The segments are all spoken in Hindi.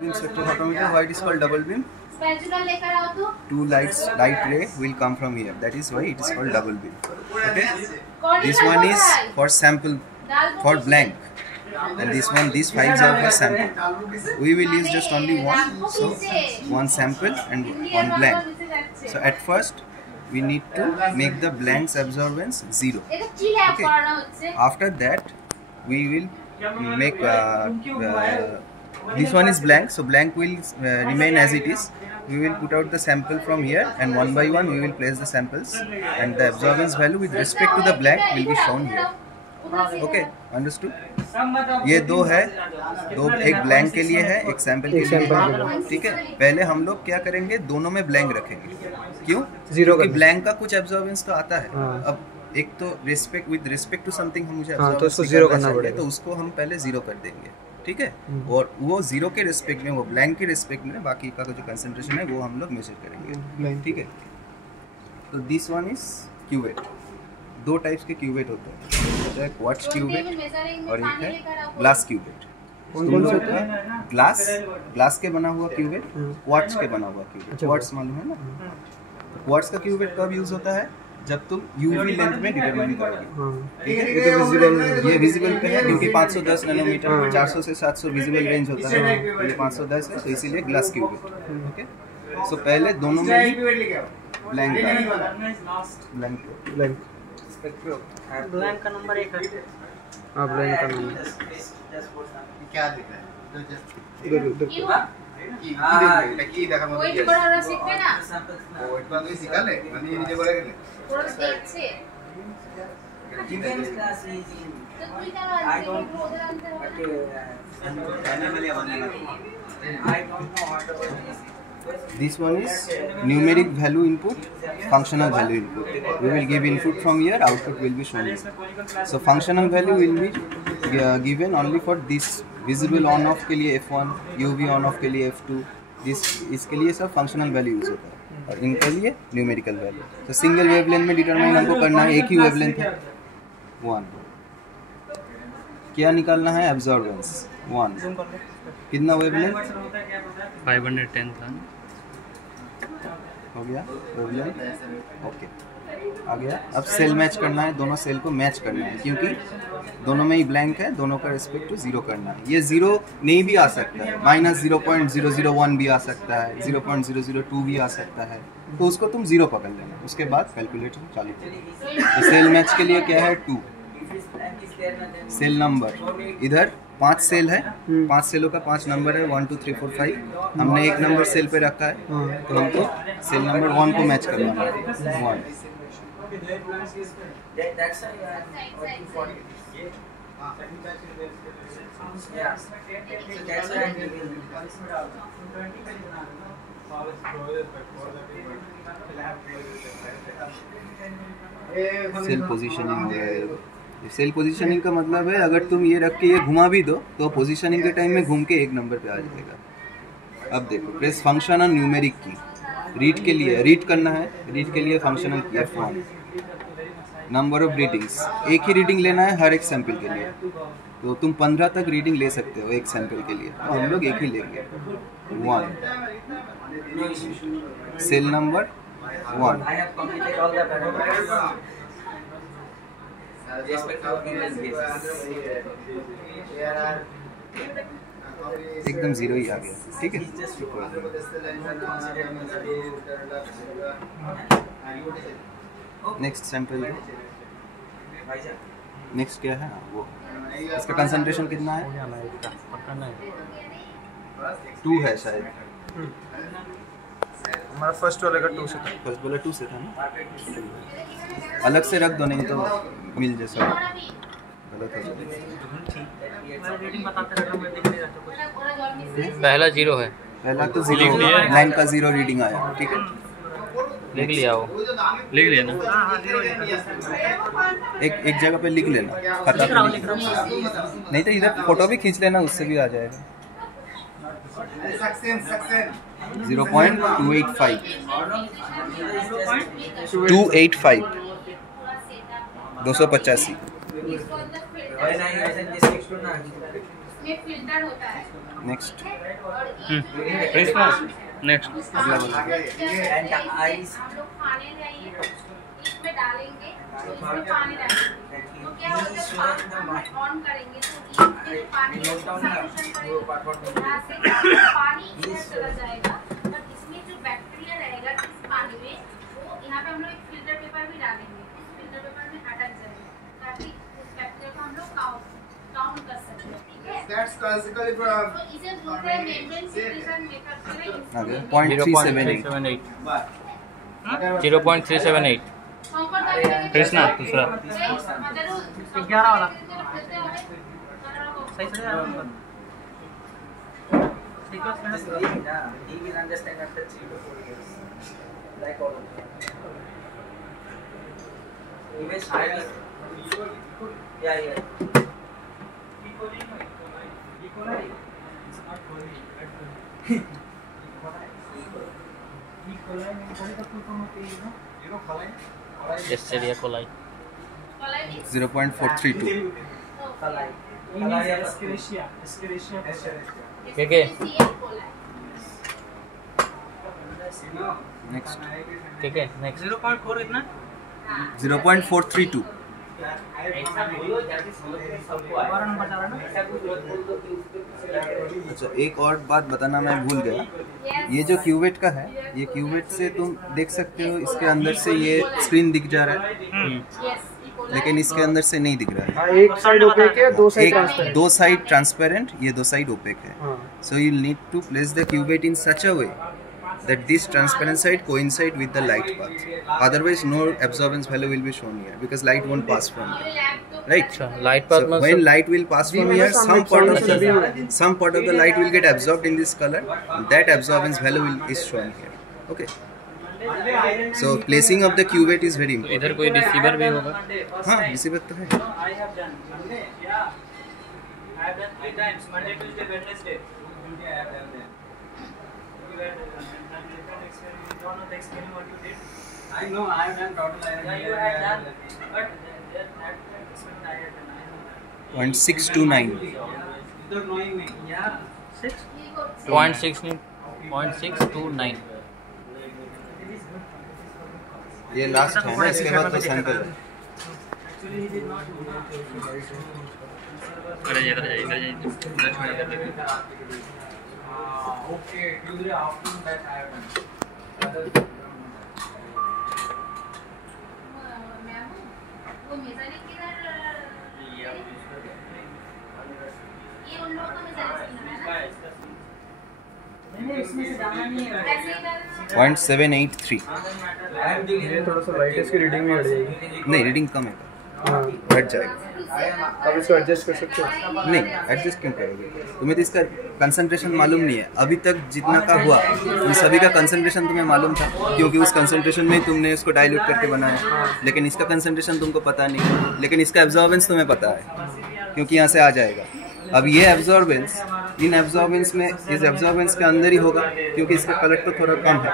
Beam spectrophotometer. Why it is called double beam? Two light ray will come from here. That is why it is called double beam. Okay. This one is for sample, for blank, and this 5s are for sample. We will use just only one, so one sample and one blank. So at first we need to make the blank's absorbance 0. Okay. After that we will make this one is blank, so blank will remain as it is. We will put out the sample from here, and one by one we will place the samples, and the absorbance value with respect to the blank will be shown here. Okay, understood? ये दो है, दो एक ब्लैंक के लिए है, एक सैंपल के लिए है, ठीक है? पहले हम लोग क्या करेंगे, दोनों में ब्लैंक रखेंगे. क्यों? क्योंकि ब्लैंक का कुछ एब्जॉर्बेंस तो आता है. अब एक तो विद रिस्पेक्ट टू समथिंग हम मुझे तो उसको 0 करना पड़ेगा, तो उसको हम पहले 0 कर देंगे, ठीक है? और वो 0 के रिस्पेक्ट में, वो ब्लैंक के रिस्पेक्ट में बाकी का जो कंसंट्रेशन है वो हम लोग मेजर करेंगे, ठीक है? तो दिस वन इज क्यूवेट. दो टाइप्स के क्यूवेट होते हैं, एक क्वार्ट्ज क्यूवेट और एक है ग्लास क्यूवेट. कौन सा होता है? ग्लास के बना हुआ क्यूवेट, क्वार्ट्ज के बना हुआ क्यूवेट. क्वार्ट्ज मालूम है ना? क्वार्ट्ज का क्यूवेट कब यूज होता है? जब तुम यूवी लेंथ में डिटरमाइन करोगे, ठीक है? ये विजिबल पे है क्योंकि 510 नैनोमीटर, 400 से 700 विजिबल रेंज होता है, ये 510 है, तो इसीलिए ग्लास क्यूवेट. ओके, सो पहले दोनों में ही ब्लैंक का नंबर 1 है. हां, ब्लैंक का नंबर क्या दिखा है? কি দেখা মতো ওইট করা আমরা শিখবে না, ওইট বাদ দিয়ে শিখালে মানে নিজে করে গেলে পুরো দেখছে কি দেখলে তো তুই কেন আসছিস ওদের আনতে হবে finally banana. I don't know what to do. This one is numeric value input, functional value input. We will give input from here, output will be shown here. So functional value will be given only for this visible on off के लिए F1, UV on off के लिए F2. इसके लिए सब functional value यूज होता है, और इनके लिए numerical value. तो सिंगल वेवलेंथ में डिटरमाइन हमको करना है, एक ही वेवलेंथ है 1. क्या निकालना है? एब्जॉर्बेंस 1. कितना वेवलेंथ? 510 था. हो गया वेवलेंथ. ओके, आ गया. अब सेल मैच करना है, दोनों सेल को मैच करना है, क्योंकि दोनों में ही ब्लैंक है, दोनों का रिस्पेक्ट टू 0 करना है. ये 0 नहीं भी आ सकता है, -0.001 भी आ सकता है, 0.002 भी आ सकता है, तो उसको तुम 0 पकड़ लेना. उसके बाद कैलकुलेटर चालू करना. तो सेल मैच के लिए क्या है? 2 सेल नंबर. इधर 5 सेल है, 5 सेलों का 5 नंबर है, 1 2 3 4 5. हमने एक नंबर सेल पे रखा है, तो हमको सेल नंबर 1 को मैच करना है. 1. सेल पोजीशनिंग है. सेल पोजीशनिंग का मतलब है, अगर तुम ये रख के ये घुमा भी दो तो पोजीशनिंग के टाइम में घूम के एक नंबर पे आ जाएगा. अब देखो, प्रेस फंक्शन और न्यूमेरिक की. रीड के लिए रीड करना है, रीड के लिए फंक्शनल की F1. नंबर ऑफ रीडिंग्स, एक ही रीडिंग लेना है हर एक सैंपल के लिए, तो तुम 15 तक रीडिंग ले सकते हो एक सैंपल के लिए, तो हम लोग एक ही लेंगे. 1 सेल नंबर 1. एकदम 0 ही आ गया, ठीक है? नेक्स्ट सैंपल, नेक्स्ट क्या है वो, इसका कंसंट्रेशन कितना है? 2 है शायद. हमारा फर्स्ट वाले का 2 से था. फर्स्ट वाला 2 से था ना? अलग से रख दो, नहीं तो मिल जैसा गलत हो जाएगा. पहला 0 है, पहला तो 0 लाइन का 0 रीडिंग आया, ठीक है? लिख लिया, वो लिख लिया ना. एक जगह पे लिख लेना, खाता पे लिख. नहीं तो इधर फोटो भी खींच लेना, उससे भी आ जाएगा. 0.285 285. इसमें फिल्टर होता है। नेक्स्ट और ये जो क्रिसमस नेक्स्ट अगला बोलो। हम लोग खाने जाइए इसमें डालेंगे तो इसमें पानी डालेंगे तो क्या होता है हम ऑन करेंगे तो ये पानी सब्स्टिट्यूशन करेंगे यहाँ से पानी इधर चला जाएगा और इसमें जो बैक्टीरिया रहेगा इस पानी में वो यहाँ पे हम लोग एक फिल्टर पेपर भी डालेंगे इस फिल्टर पेपर में अटक जाएगा ताकि उस बैक्टीरिया को हम लोग काउंट कर सकें। ठीक है That's classically from तो इसे बोलते हैं मेम्ब्रेन सिक्रेशन मेथड आगे 0.378 0.378 कृष्णा दूसरा 11 वाला सही से he will understand after 3 to 4 years like all of them even higher yeah Escherichia coli 0.432 के नेक्स्ट ठीक है नेक्स्ट 0.4 कितना 0.432 अच्छा एक और बात बताना मैं भूल गया ये जो क्यूवेट का है ये क्यूवेट से तुम देख सकते हो इसके अंदर से ये स्क्रीन दिख जा रहा है लेकिन इसके अंदर से नहीं दिख रहा है एक साइड ओपेक है दो साइड एक ट्रांसपेरेंट दो साइड ट्रांसपेरेंट ये दो साइड ओपेक है हाँ so you need to place the cuvette in such a way that this transparent side coincide with the light path otherwise no absorbance value will be shown here because light won't pass from here right अच्छा light so pass when light will pass from here some part of the light will get absorbed in this color that absorbance value is shown here okay so placing of the cuvette is very important इधर कोई रिसीवर भी होगा हाँ रिसीवर तो है I have done Monday yeah I have done 3 times Monday Tuesday Wednesday I have done that you had done different experiment you don't know the experiment what you did I know I have done total yeah you have done but that experiment I have done I know that 0.629 without knowing me yeah 6 0.629 ये लास्ट है ना इसके बाद तो सैंपल है actually he did not do इधर जाइए इधर छोड़िए okay Tuesday afternoon that I have done वो मेजरिंग किधर ये उन लोगों का मेजरिंग है ना नहीं इसमें से जाना नहीं है ऐसे ही डालना 0.783 ये थोड़ा सा लाइट इसकी रीडिंग में हट जाएगी नहीं रीडिंग कम है हाँ हट जाएगा अब इसको एडजस्ट कर सकते हो नहीं एडजस्ट क्यों करोगे तुम्हें तो इसका कंसंट्रेशन मालूम नहीं है अभी तक जितना का हुआ उन सभी का कंसंट्रेशन तुम्हें मालूम था क्योंकि उस कंसंट्रेशन में तुमने इसको डाइल्यूट करके बनाया लेकिन इसका कंसंट्रेशन तुमको पता नहीं लेकिन इसका एब्जॉर्बेंस तुम्हें पता है क्योंकि यहाँ से आ जाएगा अब ये एब्जॉर्बेंस इन एब्जॉर्बेंस में इस एब्जॉर्बेंस के अंदर ही होगा क्योंकि इसका कलर तो थोड़ा कम है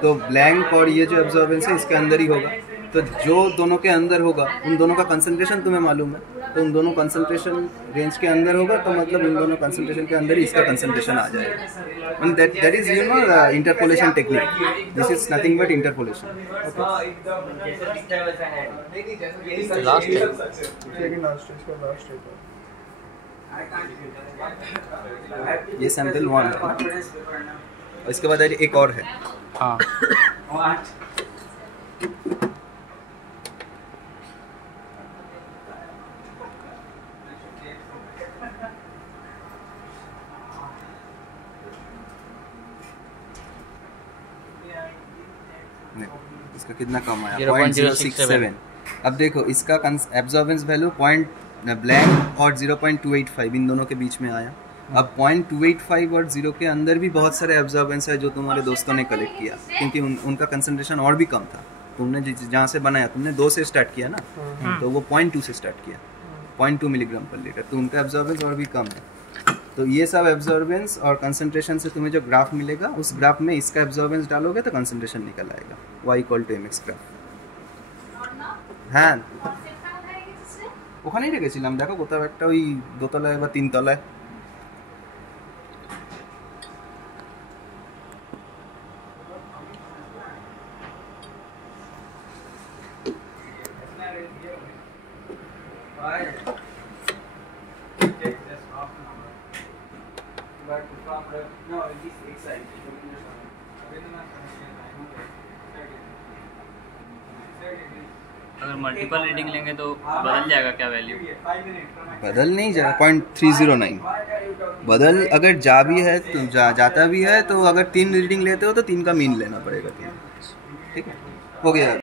तो ब्लैंक और ये जो एब्जॉर्बेंस है इसके अंदर ही होगा तो जो दोनों के अंदर होगा उन दोनों का कंसंट्रेशन तुम्हें मालूम है तो उन दोनों कंसंट्रेशन रेंज के अंदर होगा तो मतलब इन दोनों कंसंट्रेशन के अंदर ही इसका कंसंट्रेशन आ जाएगा and that is you know interpolation technique this is nothing but interpolation last लेकिन लास्ट इसका लास्ट है ये सैंपल 1 है और इसके बाद एक और है हाँ इसका कितना कम आया 0.067 अब देखो इसका एब्जॉर्बेंस वैल्यू पॉइंट ब्लैंक और 0.285 इन दोनों के बीच में आया अब 0.285 और 0 के अंदर भी बहुत सारे एब्जॉर्बेंस है जो तुम्हारे दोस्तों ने कलेक्ट किया क्योंकि उनका कंसंट्रेशन और भी कम था तुमने जहाँ से बनाया तुमने 2 से स्टार्ट किया ना तो वो 0.2 से स्टार्ट किया 0.2 मिलीग्राम पर लीटर तो उनका एब्जॉर्बेंस और भी कम है तो ये सब एब्जॉर्बेंस और कंसंट्रेशन से तुम्हें जो ग्राफ मिलेगा उस ग्राफ में इसका एब्जॉर्बेंस डालोगे तो कंसंट्रेशन निकल आएगा y = mx ग्राफ হ্যাঁ ওখানেই রেখেছিলাম দেখো কোথাও একটা ওই দোতলায় বা তিনতলায় अगर मल्टीपल रीडिंग लेंगे तो बदल जाएगा क्या वैल्यू? बदल नहीं जाएगा 0.309 बदल अगर जा भी है तो जाता भी है तो अगर 3 रीडिंग लेते हो तो 3 का मीन लेना पड़ेगा तुम्हें। ठीक है, हो गया।